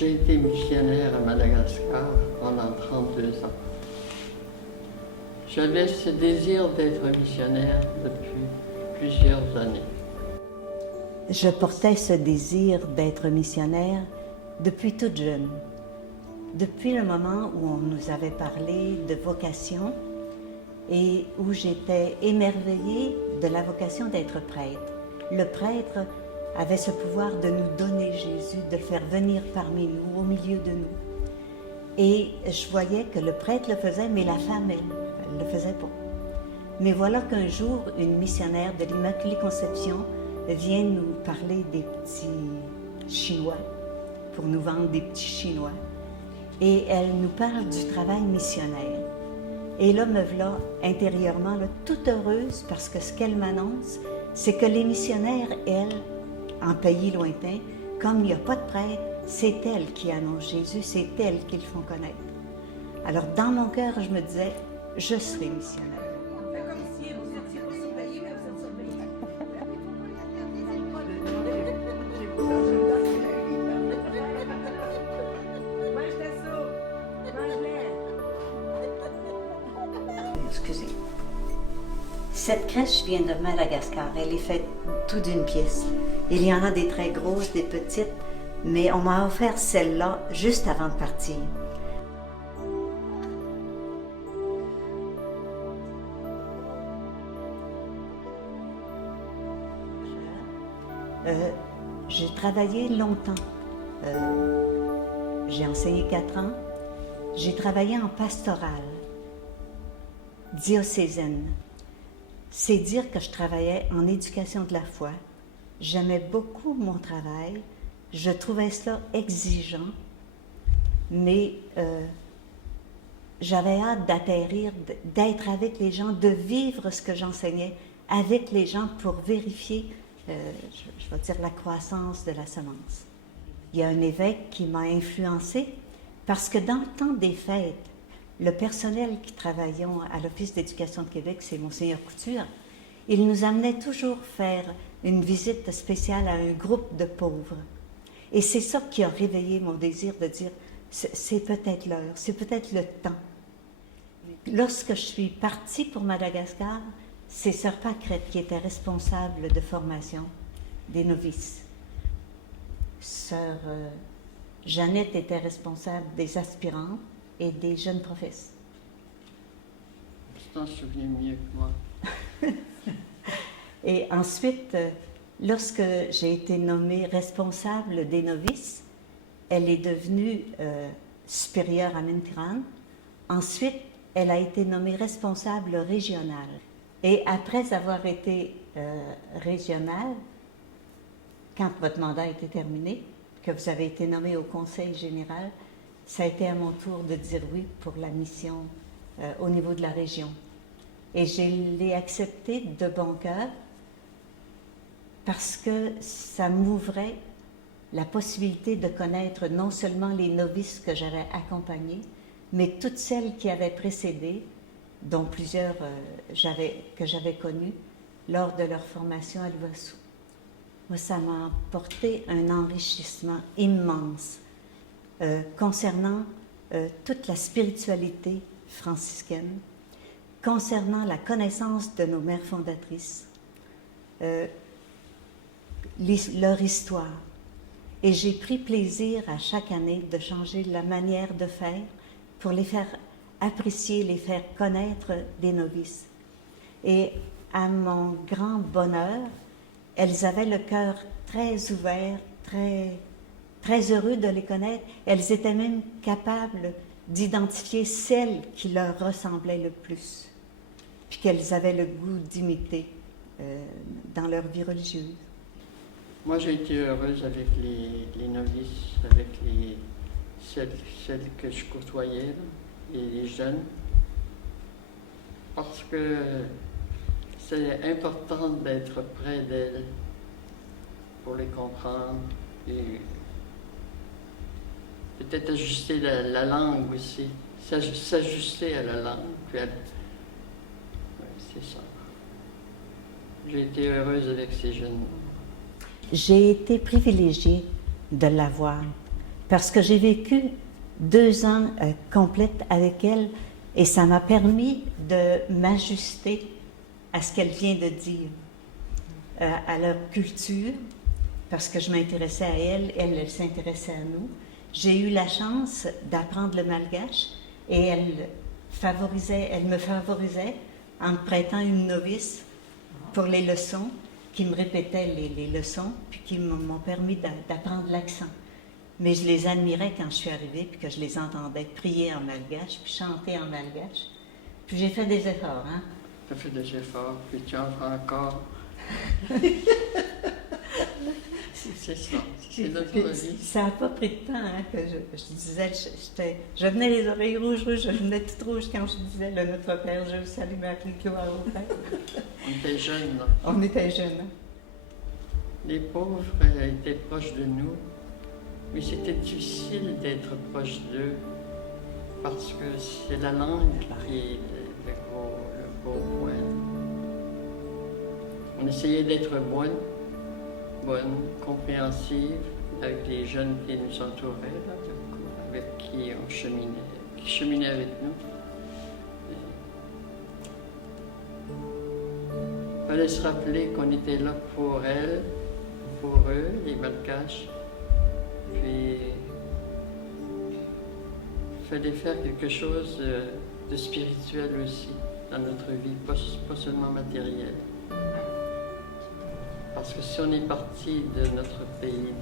J'ai été missionnaire à Madagascar pendant 32 ans. J'avais ce désir d'être missionnaire depuis plusieurs années. Je portais ce désir d'être missionnaire depuis toute jeune. Depuis le moment où on nous avait parlé de vocation et où j'étais émerveillée de la vocation d'être prêtre. Le prêtre avait ce pouvoir de nous donner Jésus, de le faire venir parmi nous, au milieu de nous. Et je voyais que le prêtre le faisait, mais la femme, elle ne le faisait pas. Mais voilà qu'un jour, une missionnaire de l'Immaculée Conception vient nous parler des petits Chinois, pour nous vendre des petits Chinois. Et elle nous parle du travail missionnaire. Et là, me voilà intérieurement là, toute heureuse parce que ce qu'elle m'annonce, c'est que les missionnaires, elles, en pays lointain, comme il n'y a pas de prêtre, c'est elles qui annoncent Jésus, c'est elles qui le font connaître. Alors, dans mon cœur, je me disais, je serai missionnaire. Excusez. Cette crèche vient de Madagascar. Elle est faite tout d'une pièce. Il y en a des très grosses, des petites, mais on m'a offert celle-là juste avant de partir. J'ai travaillé longtemps. J'ai enseigné 4 ans. J'ai travaillé en pastorale diocésaine. C'est dire que je travaillais en éducation de la foi. J'aimais beaucoup mon travail. Je trouvais cela exigeant, mais j'avais hâte d'atterrir, d'être avec les gens, de vivre ce que j'enseignais avec les gens pour vérifier, je vais dire, la croissance de la semence. Il y a un évêque qui m'a influencée parce que dans le temps des fêtes, le personnel qui travaillait à l'Office d'éducation de Québec, c'est Monseigneur Couture, il nous amenait toujours faire une visite spéciale à un groupe de pauvres. Et c'est ça qui a réveillé mon désir de dire, c'est peut-être l'heure, c'est peut-être le temps. Lorsque je suis partie pour Madagascar, c'est Sœur Pâquerette qui était responsable de formation des novices. Sœur Jeannette était responsable des aspirantes et des jeunes professes. Tu t'en souviens mieux que moi. Et ensuite, lorsque j'ai été nommée responsable des novices, elle est devenue supérieure à Mintiran. Ensuite, elle a été nommée responsable régionale. Et après avoir été régionale, quand votre mandat a été terminé, que vous avez été nommé au Conseil général, ça a été à mon tour de dire oui pour la mission au niveau de la région. Et je l'ai accepté de bon cœur parce que ça m'ouvrait la possibilité de connaître non seulement les novices que j'avais accompagnés, mais toutes celles qui avaient précédé, dont plusieurs que j'avais connues lors de leur formation à l'Uvassou. Moi, ça m'a apporté un enrichissement immense concernant toute la spiritualité franciscaine, concernant la connaissance de nos mères fondatrices, leur histoire. Et j'ai pris plaisir à chaque année de changer la manière de faire pour les faire apprécier, les faire connaître des novices. Et à mon grand bonheur, elles avaient le cœur très ouvert, très heureux de les connaître. Elles étaient même capables d'identifier celles qui leur ressemblaient le plus, puis qu'elles avaient le goût d'imiter dans leur vie religieuse. Moi, j'ai été heureuse avec les novices, avec celles que je côtoyais, là, les jeunes, parce que c'est important d'être près d'elles pour les comprendre et peut-être ajuster la langue aussi, s'ajuster à la langue. Puis c'est ça. J'ai été heureuse avec ces jeunes. J'ai été privilégiée de l'avoir parce que j'ai vécu 2 ans complètes avec elle et ça m'a permis de m'ajuster à ce qu'elle vient de dire, à leur culture, parce que je m'intéressais à elle, elle s'intéressait à nous. J'ai eu la chance d'apprendre le malgache et elle me favorisait en me prêtant une novice pour les leçons, qui me répétait les leçons, puis qui m'ont permis d'apprendre l'accent. Mais je les admirais quand je suis arrivée, puis que je les entendais prier en malgache, puis chanter en malgache. Puis j'ai fait des efforts, hein? Tu as fait des efforts, puis tu en feras encore. C'est ça, c'est notre vie. Ça n'a pas pris de temps, hein, que je disais, je venais les oreilles rouges, je venais toute rouge quand je disais le Notre Père, je salue Marie, gloire au Père. On était jeunes, là. On était jeunes. Hein? Les pauvres étaient proches de nous, mais c'était difficile d'être proche d'eux parce que c'est la langue qui est le gros point. On essayait d'être bonne, compréhensive avec les jeunes qui nous entouraient, là, avec qui on cheminaient avec nous. Il fallait se rappeler qu'on était là pour elles, pour eux, les Malgaches. Puis, il fallait faire quelque chose de spirituel aussi dans notre vie, pas seulement matériel. Parce que si on est parti de notre pays,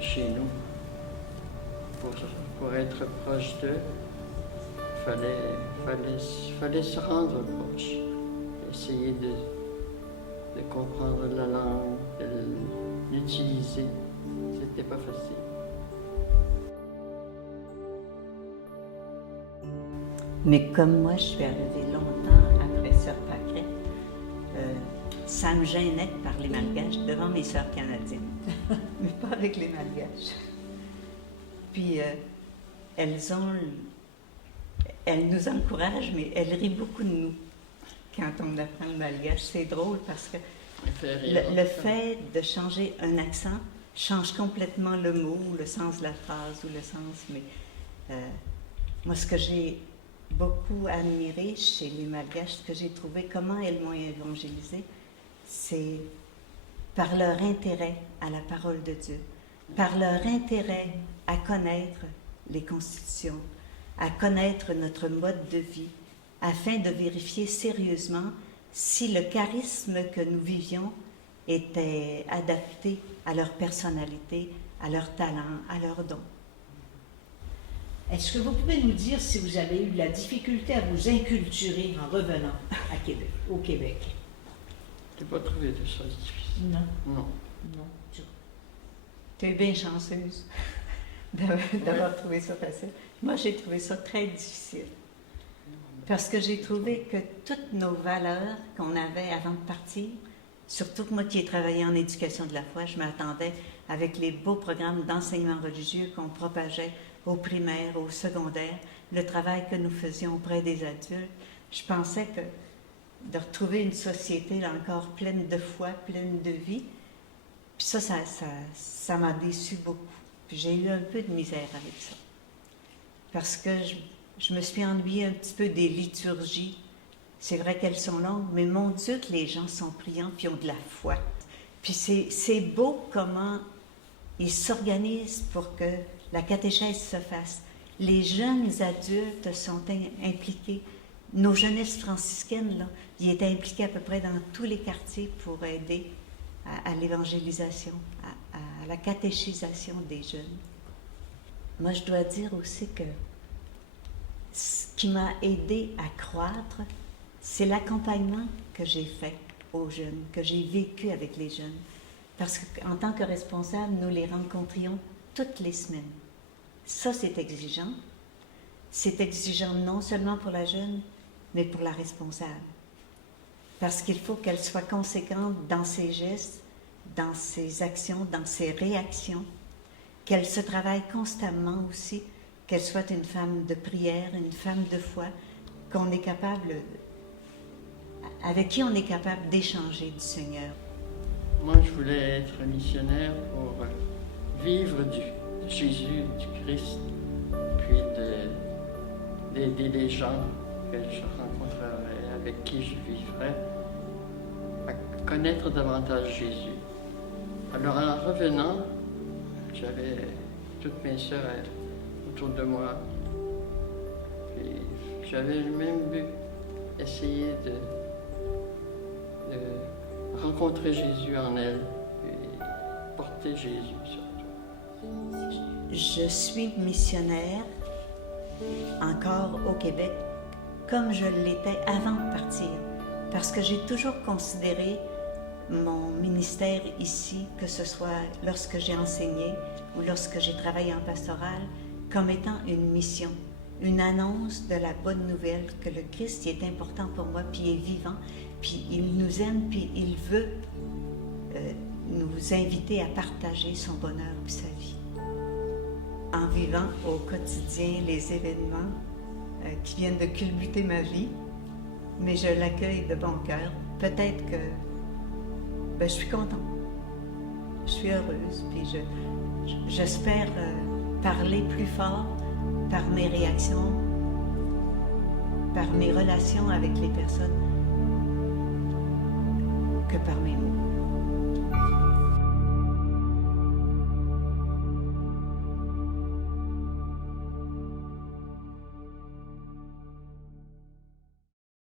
chez nous, pour être proche d'eux, fallait se rendre proche, essayer de comprendre la langue, de l'utiliser. C'était pas facile. Mais comme moi, je suis arrivée longtemps après Sœur Paquette, ça me gênait de parler malgache devant mes sœurs canadiennes, mais pas avec les malgaches. Puis elles nous encouragent, mais elles rient beaucoup de nous quand on apprend le malgache. C'est drôle parce que le fait de changer un accent change complètement le mot, le sens de la phrase ou le sens. Mais moi, ce que j'ai beaucoup admiré chez les malgaches, ce que j'ai trouvé, comment elles m'ont évangélisé, c'est par leur intérêt à la parole de Dieu, par leur intérêt à connaître les constitutions, à connaître notre mode de vie, afin de vérifier sérieusement si le charisme que nous vivions était adapté à leur personnalité, à leur talent, à leurs dons. Est-ce que vous pouvez nous dire si vous avez eu de la difficulté à vous inculturer en revenant au Québec? Je n'ai pas trouvé de ça difficile. Non. Non. Non. Tu es bien chanceuse d'avoir trouvé ça facile. Moi, j'ai trouvé ça très difficile. Parce que j'ai trouvé que toutes nos valeurs qu'on avait avant de partir, surtout que moi qui ai travaillé en éducation de la foi, je m'attendais avec les beaux programmes d'enseignement religieux qu'on propageait aux primaires, aux secondaires, le travail que nous faisions auprès des adultes. Je pensais que de retrouver une société là, encore pleine de foi, pleine de vie, puis ça m'a déçue beaucoup. Puis j'ai eu un peu de misère avec ça. Parce que je me suis ennuyée un petit peu des liturgies. C'est vrai qu'elles sont longues, mais mon Dieu que les gens sont priants puis ont de la foi. Puis c'est beau comment ils s'organisent pour que la catéchèse se fasse. Les jeunes adultes sont impliqués. Nos jeunesses franciscaines, là, ils étaient impliqués à peu près dans tous les quartiers pour aider à l'évangélisation, à la catéchisation des jeunes. Moi, je dois dire aussi que ce qui m'a aidé à croître, c'est l'accompagnement que j'ai fait aux jeunes, que j'ai vécu avec les jeunes. Parce qu'en tant que responsable, nous les rencontrions toutes les semaines. Ça, c'est exigeant. C'est exigeant non seulement pour la jeune, mais pour la responsable. Parce qu'il faut qu'elle soit conséquente dans ses gestes, dans ses actions, dans ses réactions, qu'elle se travaille constamment aussi, qu'elle soit une femme de prière, une femme de foi, qu'on est capable, avec qui on est capable d'échanger du Seigneur. Moi, je voulais être missionnaire pour vivre du Jésus, du Christ, puis d'aider les gens que je rencontrerai, avec qui je vivrai, à connaître davantage Jésus. Alors en revenant, j'avais toutes mes sœurs autour de moi. Puis j'avais le même but, essayer de rencontrer Jésus en elles, et porter Jésus surtout. Je suis missionnaire encore au Québec comme je l'étais avant de partir, parce que j'ai toujours considéré mon ministère ici, que ce soit lorsque j'ai enseigné ou lorsque j'ai travaillé en pastoral, comme étant une mission, une annonce de la bonne nouvelle que le Christ est important pour moi, puis est vivant, puis il nous aime, puis il veut nous inviter à partager son bonheur et sa vie. En vivant au quotidien les événements qui viennent de culbuter ma vie, mais je l'accueille de bon cœur. Peut-être que je suis contente, je suis heureuse, puis j'espère parler plus fort par mes réactions, par mes relations avec les personnes, que par mes mots.